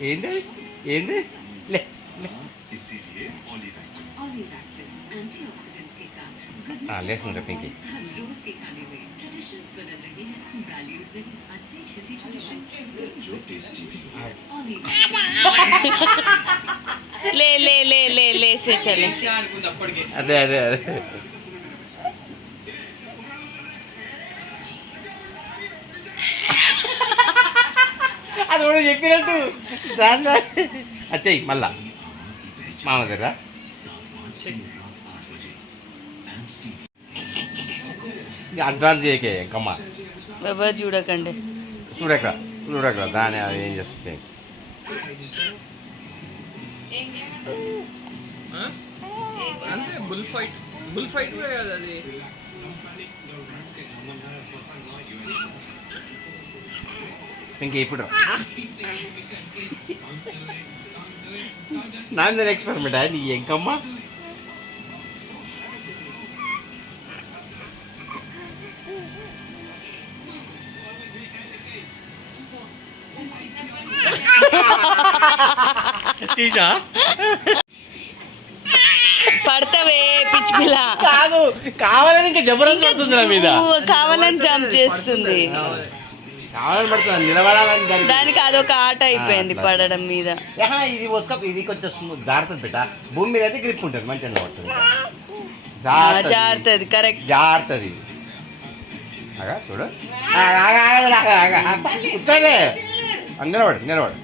ఏంది ఏంది లే इसीलिए ऑलिवैक्टिन एंटीऑक्सीडेंट्स के साथ गुड लेसन रे पिंकी हर रोज के खाने में ट्रेडिशंस बदल रहे हैं वैल्यूज नहीं अच्छी हेल्दी ट्रेडिशन जो टेस्टी भी हो ले ले ले ले ले से चले అదే అదే అదే అది కూడా చెప్పినట్టు దాంట్లో అచ్చయ్యి మళ్ళా మామ దగ్గర అడ్వాన్స్ చేయకే ఇంకమ్మ ఎవరు చూడకండి చూడక చూడక దాని అది ఏం చేస్తుంది అంటే బుల్ ఫైట్ కూడా కదా అది ఇంక ఇప్పుడు నాది ఎక్స్పెరిమెంట్ నీ ఇంకమ్మ తీసా పడతావే పిచ్చి పిల్ల కాదు కావాలని ఇంకా జబర్దస్త్ పడుతుంది నా మీద నువ్వు కావాలని జంప్ చేస్తుంది కావాలని పడుతుంది నిలబడాలని దానికి అదొక ఆట అయిపోయింది పడడం మీద ఇది ఇది కొంచెం జాగ్రత్త పెట్ట భూమి మీద అయితే గ్రిప్ ఉంటుంది మంచిగా పడుతుంది జారుతుంది కరెక్ట్ జారుతుంది అగా చూడు కూర్చోండి నిలబడు నిలబడు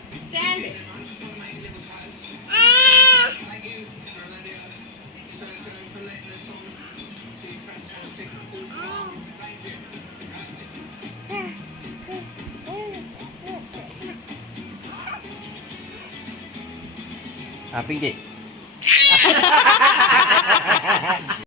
పింకీ